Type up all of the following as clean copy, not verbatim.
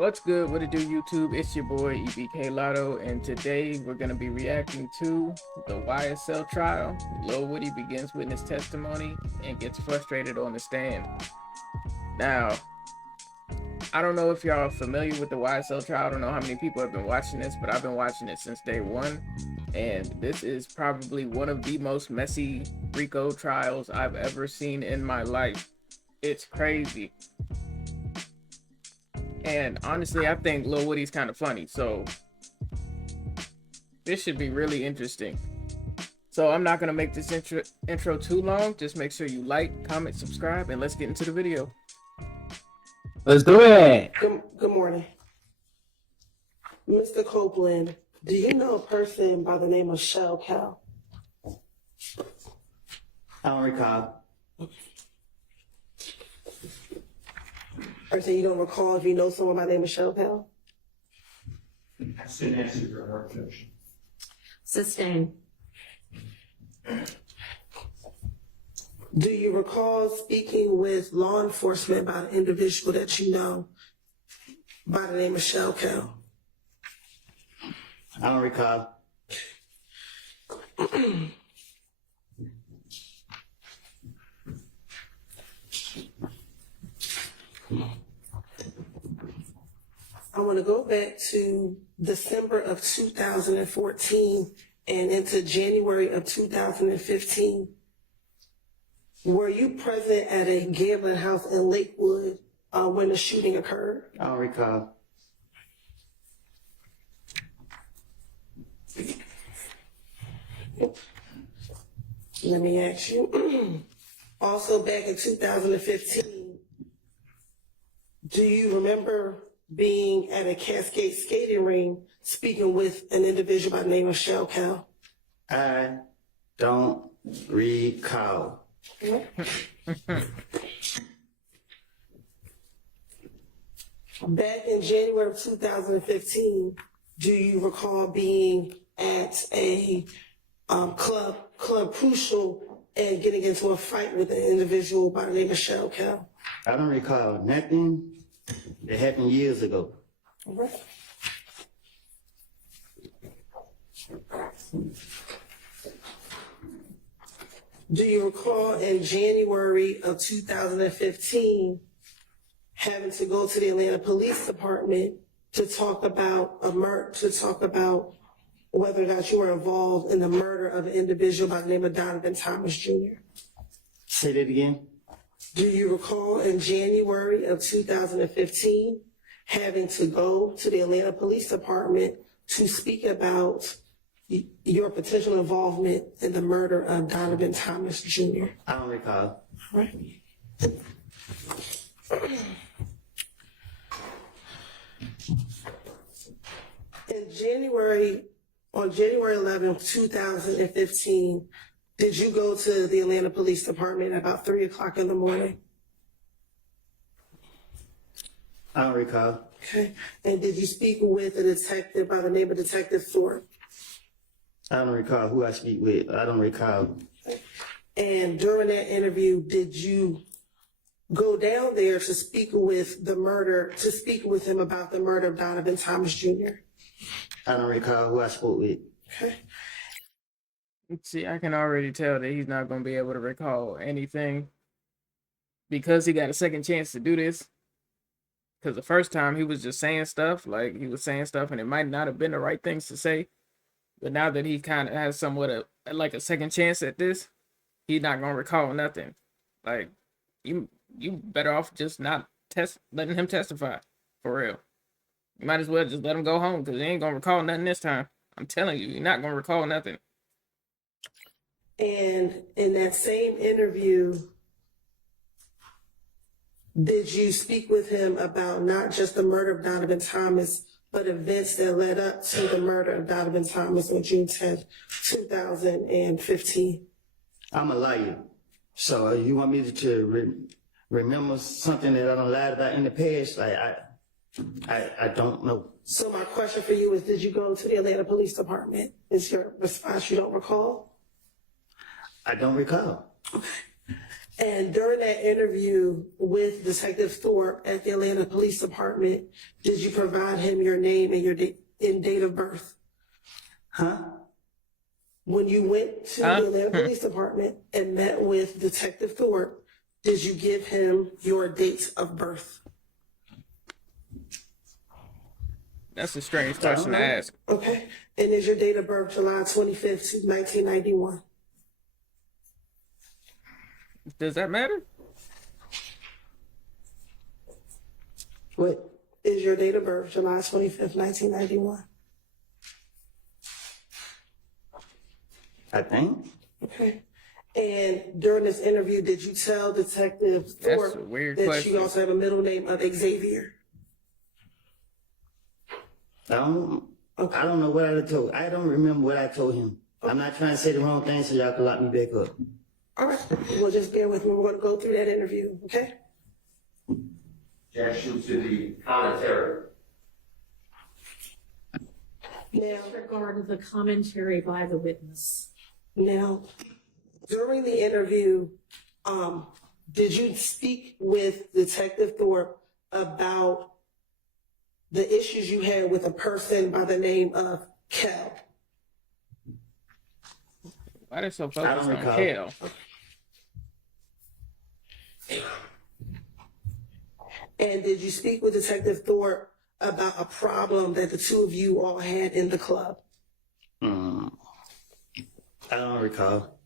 What's good? What it do, YouTube? It's your boy EBK Latto, and today we're gonna be reacting to the YSL trial. Lil Woody begins witness testimony and gets frustrated on the stand. Now, I don't know if y'all are familiar with the YSL trial. I don't know how many people have been watching this, but I've been watching it since day one, and this is probably one of the most messy RICO trials I've ever seen in my life. It's crazy. And honestly, I think Lil Woody's kind of funny, so this should be really interesting. So I'm not going to make this intro too long. Just make sure you like, comment, subscribe, and let's get into the video. Let's do it. Good morning. Mr. Copeland, do you know a person by the name of Shell Cow? I don't recall. Or so you don't recall if you know someone by the name of Shell Cow? That's an answer for her question. Sustain. Do you recall speaking with law enforcement about an individual that you know by the name of Shell Cow? I don't recall. I want to go back to December of 2014 and into January of 2015. Were you present at a gambling house in Lakewood when the shooting occurred? I don't recall. Let me ask you. Also back in 2015, do you remember being at a Cascade skating ring speaking with an individual by the name of Shell Cow? I don't recall. Back in January of 2015, do you recall being at a Club Crucial and getting into a fight with an individual by the name of Shell Cow? I don't recall nothing that happened years ago. All right. Do you recall in January of 2015 having to go to the Atlanta Police Department to talk about whether or not you were involved in the murder of an individual by the name of Donovan Thomas Jr.? Say that again. Do you recall in January of 2015 having to go to the Atlanta Police Department to speak about your potential involvement in the murder of Donovan Thomas Jr.? I don't recall. Right. On January 11th, 2015, did you go to the Atlanta Police Department at about 3 o'clock in the morning? I don't recall. Okay. And did you speak with a detective by the name of Detective Thorpe? I don't recall who I speak with. I don't recall. And during that interview, did you go down there to speak with him about the murder of Donovan Thomas Jr.? I don't recall who I spoke with. Okay. See, I can already tell that he's not going to be able to recall anything because he got a second chance to do this. Because the first time he was just saying stuff, and it might not have been the right things to say. But now that he kind of has somewhat like a second chance at this, he's not going to recall nothing. Like, you better off just not letting him testify, for real. You might as well just let him go home because he ain't going to recall nothing this time. I'm telling you, you're not going to recall nothing. And in that same interview, did you speak with him about not just the murder of Donovan Thomas, but events that led up to the murder of Donovan Thomas on June 10th, 2015? I'm a liar. So you want me to remember something that I done lied about in the past? Like, I don't know. So my question for you is, did you go to the Atlanta Police Department? Is your response you don't recall? I don't recall. And during that interview with Detective Thorpe at the Atlanta Police Department, did you provide him your name and your date of birth? Huh? When you went to Huh? the Atlanta Police Department and met with Detective Thorpe, did you give him your date of birth? That's a strange question to ask. Okay. And is your date of birth July 25th, 1991? Does that matter? What? Is your date of birth July 25th, 1991? I think. Okay. And during this interview, did you tell Detective That's Thorpe a weird that question. you also have a middle name of Xavier? I don't know what I told. I don't remember what I told him. I'm not trying to say the wrong thing so y'all can lock me back up. All right. Well, just bear with me. We're going to go through that interview, okay? Objection to the commentary. Now, Disregard of the commentary by the witness. Now, during the interview, did you speak with Detective Thorpe about the issues you had with a person by the name of Kel? Why they so I focused don't on recall. Kale? And did you speak with Detective Thorpe about a problem that the two of you all had in the club? I don't recall.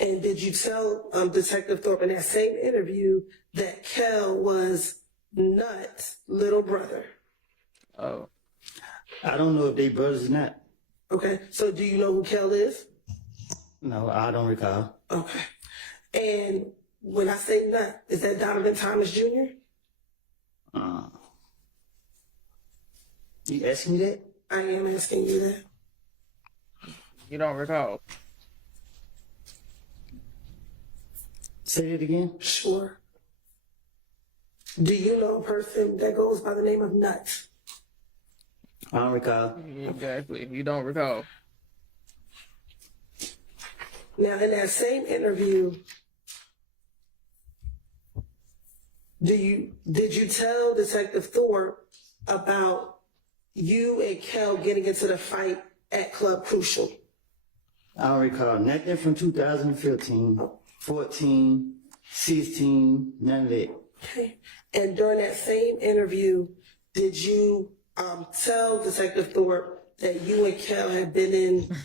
And did you tell Detective Thorpe in that same interview that Kel was Nut's little brother? Oh, I don't know if they brothers or not. Okay, so do you know who Kel is? No, I don't recall. Okay. And when I say Nut, is that Donovan Thomas Jr.? You asking me that? I am asking you that. you don't recall? Say it again. Sure. Do you know a person that goes by the name of Nut? I don't recall. Exactly. You don't recall. Now, in that same interview, did you tell Detective Thorpe about you and Kel getting into the fight at Club Crucial? I don't recall nothing from 2015, 14, 16, none of that. Okay. And during that same interview, did you tell Detective Thorpe that you and Kel had been in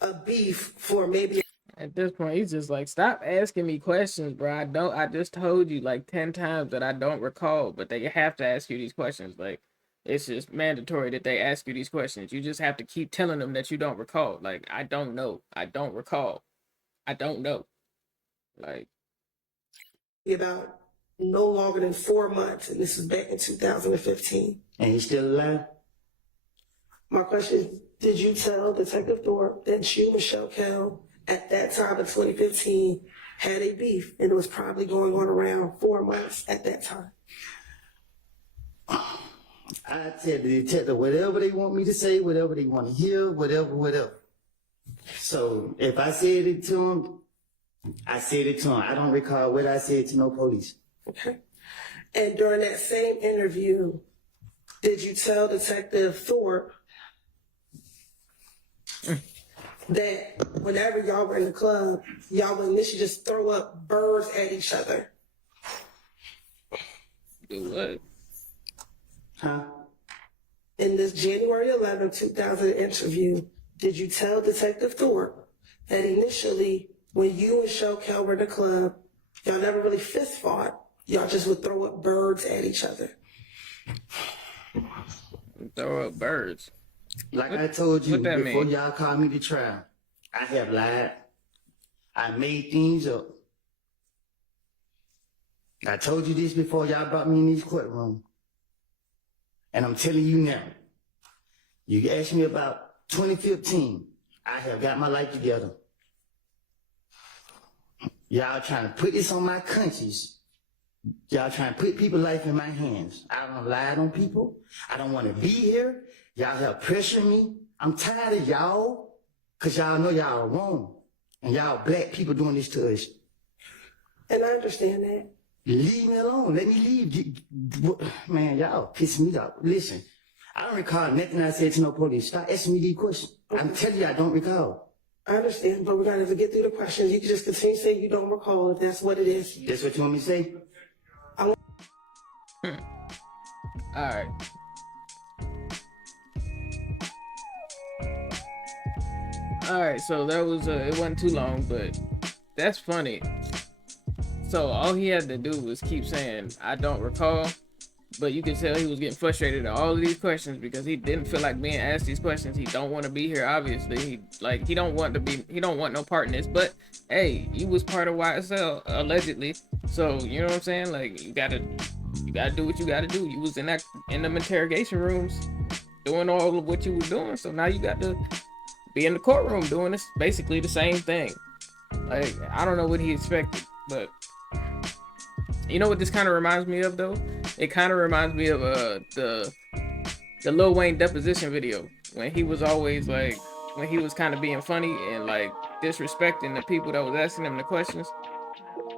a beef for maybe? At this point, he's just like, stop asking me questions, bro. I just told you like 10 times that I don't recall, but they have to ask you these questions. Like, it's just mandatory that they ask you these questions. You just have to keep telling them that you don't recall. Like, I don't know. I don't recall. I don't know. Like, about no longer than 4 months, and this is back in 2015. And he's still alive? My question is, did you tell Detective Thorpe that you, Michelle Kell, at that time in 2015, had a beef, and it was probably going on around 4 months at that time? I tell the detective whatever they want me to say, whatever they want to hear, whatever. So if I said it to him, I said it to him. I don't recall what I said to no police. Okay. And during that same interview, did you tell Detective Thorpe that whenever y'all were in the club, y'all would initially just throw up birds at each other? do what? Huh? In this January 11, 2000 interview, did you tell Detective Thorpe that initially, when you and Michelle Kell were in the club, y'all never really fist fought, y'all just would throw up birds at each other? Throw up birds. Like I told you what that before mean? y'all called me to trial, I have lied. I made things up. I told you this before y'all brought me in this courtroom. And I'm telling you now, you asked me about 2015, I have got my life together. Y'all trying to put this on my conscience. Y'all trying to put people's life in my hands. I don't lie on people. I don't want to be here. Y'all have pressured me. I'm tired of y'all, because y'all know y'all are wrong. And y'all black people doing this to us. And I understand that. Leave me alone. Let me leave. Man, y'all piss me off. Listen, I don't recall nothing I said to no police. Stop asking me these questions. I'm telling you, I don't recall. I understand, but we're gonna have to get through the questions. You can just continue to say you don't recall if that's what it is. That's what you want me to say? All right. All right, so that was it wasn't too long, but that's funny. So all he had to do was keep saying, "I don't recall," but you could tell he was getting frustrated at all of these questions because he didn't feel like being asked these questions. He don't want to be here. Obviously, he don't want no part in this. But hey, you was part of YSL allegedly, so you know what I'm saying. Like you gotta do what you gotta do. You was in them interrogation rooms doing all of what you were doing, so now you got to be in the courtroom doing this basically the same thing. Like I don't know what he expected, but you know what this kind of reminds me of though? It kind of reminds me of the Lil Wayne deposition video when he was always like when he was kind of being funny and like disrespecting the people that was asking him the questions.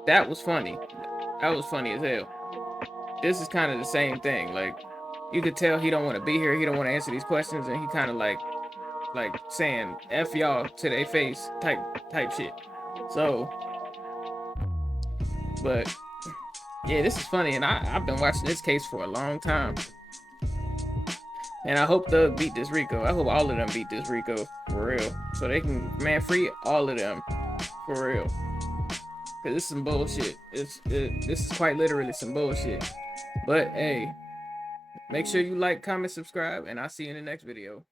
That was funny. That was funny as hell. This is kind of the same thing. Like you could tell he don't want to be here. He don't want to answer these questions, and he kind of like saying "F y'all" to their face type shit. So, but yeah, this is funny, and I've been watching this case for a long time, and I hope they'll beat this Rico. I hope all of them beat this Rico for real, so they can free all of them for real. Cause this is some bullshit. This is quite literally some bullshit. But hey, make sure you like, comment, subscribe, and I'll see you in the next video.